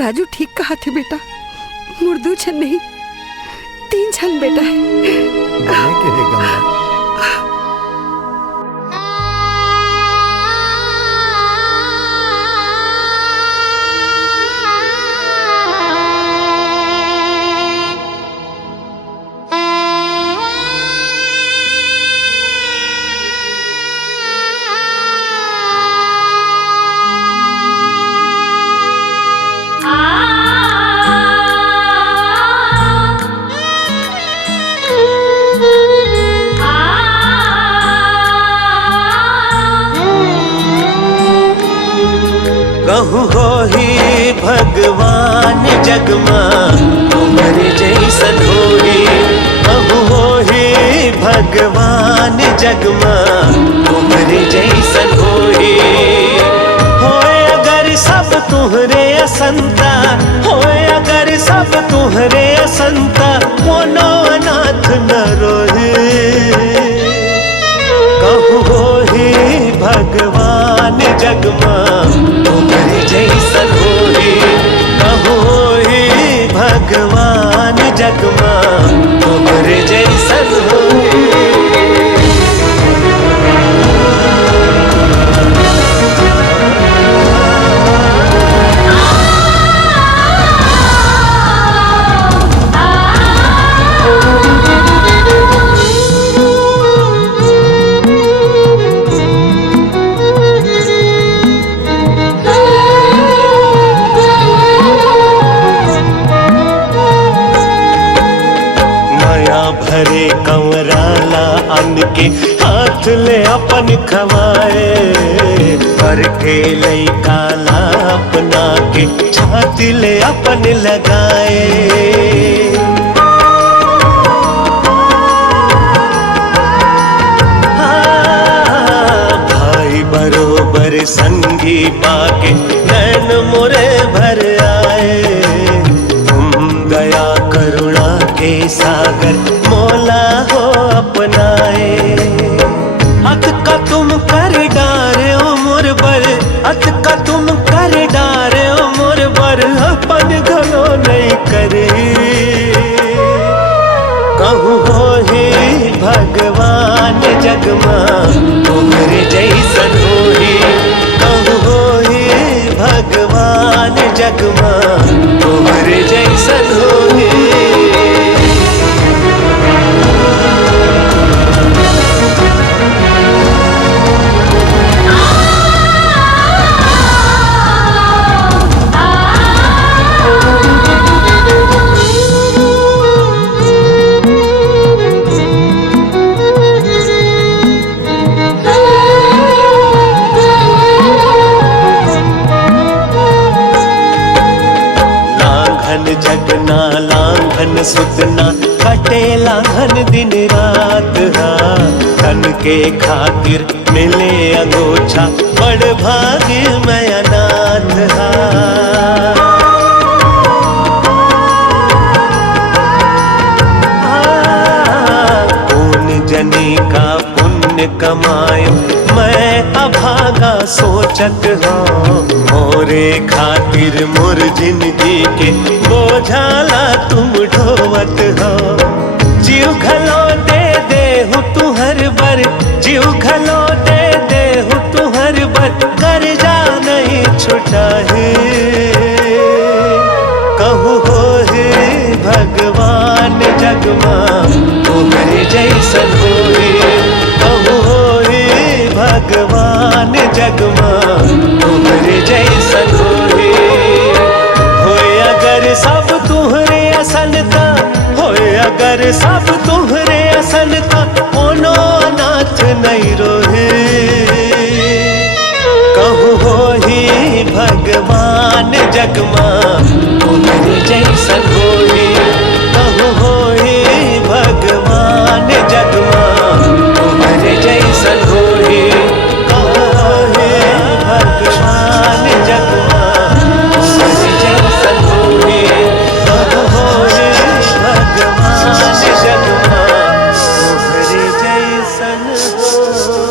राजू ठीक कहा थे बेटा, मुर्दू छन नहीं 3 छन बेटा है। कहूँ हो ही भगवान जगमा तुम्हारे जैसन होई, कहूँ हो ही भगवान जगमा तुम्हारे जैसन होई। होए अगर सब तुम्हारे असंता, होए अगर सब तुम्हारे असंता, कोनो अनाथ न रोहे। कहूँ हो ही भगवान जगमा तुम्हारे जैसन होई, कहूँ होई भगवान जगमा तुम्हारे जैसन होई। भरे कंवराला अन्न के हाथ ले अपन खवाए, करके लई काला अपना के छाती ले अपन लगाए। भाई बरोबर संगी पाके नैन मोरे भर आए। तुम दया करुणा के सागर मोला हो अपनाए। अत का तुम कर डारे ओ मोर बर, अत का तुम कर डारे ओ मोर बर, अपन घरो नहीं करे। कहूँ हो ही भगवान जगमा तुम्हारे जैसन होई, कहूँ हो ही भगवान जगमा तुम्हारे जैसन होई। जगना लांघन सुतना कटे लांघन दिन रात। धन के खातिर मिले अंगोछा बड़ भाग्य मैं अनाथ। कौन जनी का पुण्य कमायो मैं अभागा सोचत हूँ। मोरे खातिर मोर जिंदगी के बोझाला तुम ढोवत हो। जीव घलो दे हूँ तू हर बर, जीव घलो दे हूँ तू हर बर, कर जा नहीं छुटा है। कहूँ हो ही भगवान जगमा तुम्हारे जैसन होई, कहूँ हो ही भगवान जगमा तुम्हारे जैसन होई। होए अगर सब तुम्हारे असनता, होए अगर सब तुम्हारे असनता, कोनो अनाथ नहीं रोहे। कहूँ हो ही भगवान जगमा तुम्हारे जैसन होई, कहूँ हो ही भगवान जगमा तुम्हारे जैसन होई। भगवान जगमा तुम्हारे जैसन होई, कहूँ हो ही भगवान जगमा तुम्हारे जैसन होई।